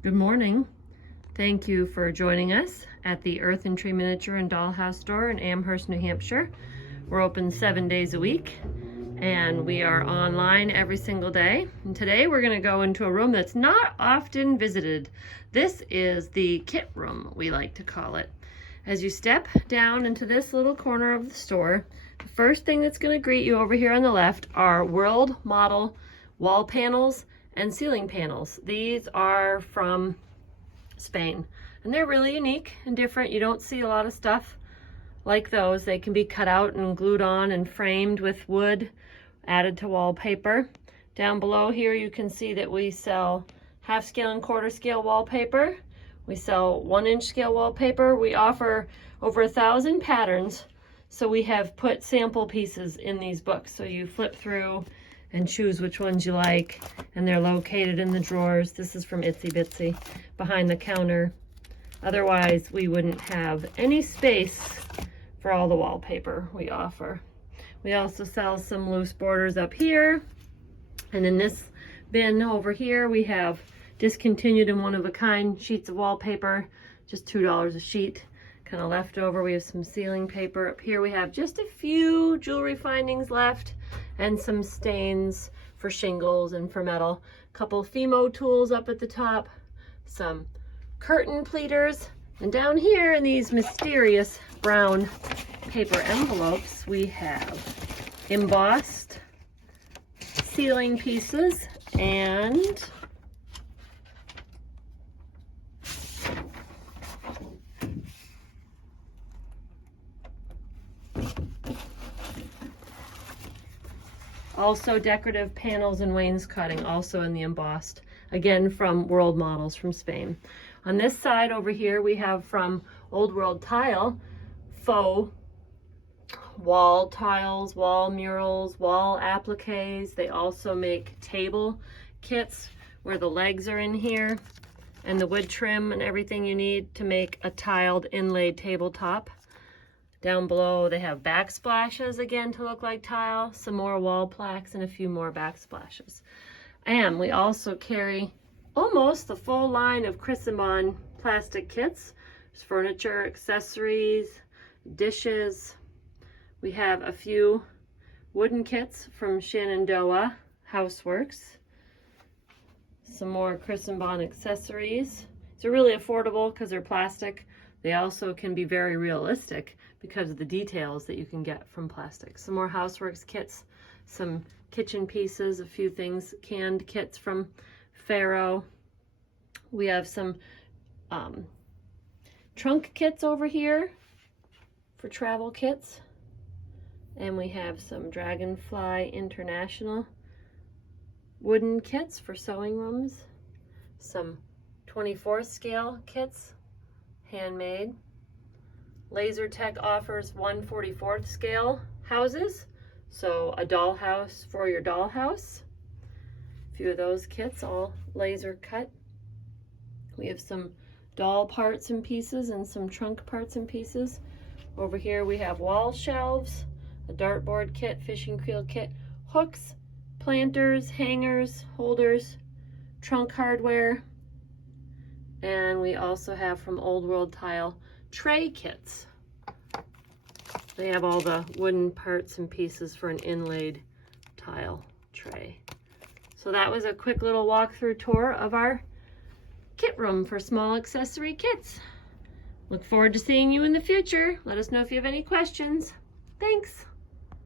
Good morning. Thank you for joining us at the Earth and Tree Miniature and Dollhouse store in Amherst, New Hampshire. We're open 7 days a week and we are online every single day. And today we're going to go into a room that's not often visited. This is the kit room, we like to call it. As you step down into this little corner of the store, the first thing that's going to greet you over here on the left are world model wall panels and ceiling panels. These are from Spain and they're really unique and different. You don't see a lot of stuff like those. They can be cut out and glued on and framed with wood added to wallpaper. Down below here you can see that we sell half scale and quarter scale wallpaper. We sell 1-inch scale wallpaper. We offer over 1,000 patterns, so we have put sample pieces in these books, so you flip through and choose which ones you like, and they're located in the drawers. This is from Itsy Bitsy, behind the counter. Otherwise, we wouldn't have any space for all the wallpaper we offer. We also sell some loose borders up here, and in this bin over here, we have discontinued and one-of-a-kind sheets of wallpaper, just $2 a sheet. Kind of left over. We have some ceiling paper. Up here we have just a few jewelry findings left and some stains for shingles and for metal. A couple Fimo tools up at the top, some curtain pleaters, and down here in these mysterious brown paper envelopes we have embossed ceiling pieces and also decorative panels and wainscoting, also in the embossed, again from World Models from Spain. On this side over here we have from Old World Tile, faux wall tiles, wall murals, wall appliques. They also make table kits where the legs are in here and the wood trim and everything you need to make a tiled inlaid tabletop. Down below they have backsplashes again to look like tile, some more wall plaques, and a few more backsplashes. And we also carry almost the full line of Chris & Bon plastic kits. There's furniture, accessories, dishes. We have a few wooden kits from Shenandoah Houseworks. Some more Chris & Bon accessories. They're really affordable because they're plastic. They also can be very realistic because of the details that you can get from plastic. Some more Houseworks kits, some kitchen pieces, a few things, canned kits from Faro. We have some trunk kits over here for travel kits. And we have some Dragonfly International wooden kits for sewing rooms. Some 24 scale kits, handmade. Lasertech offers 1/44 scale houses, so a dollhouse for your dollhouse. A few of those kits, all laser cut. We have some doll parts and pieces and some trunk parts and pieces. Over here we have wall shelves, a dartboard kit, fishing creel kit, hooks, planters, hangers, holders, trunk hardware. And we also have from Old World Tile tray kits. They have all the wooden parts and pieces for an inlaid tile tray. So that was a quick little walkthrough tour of our kit room for small accessory kits. Look forward to seeing you in the future. Let us know if you have any questions. Thanks.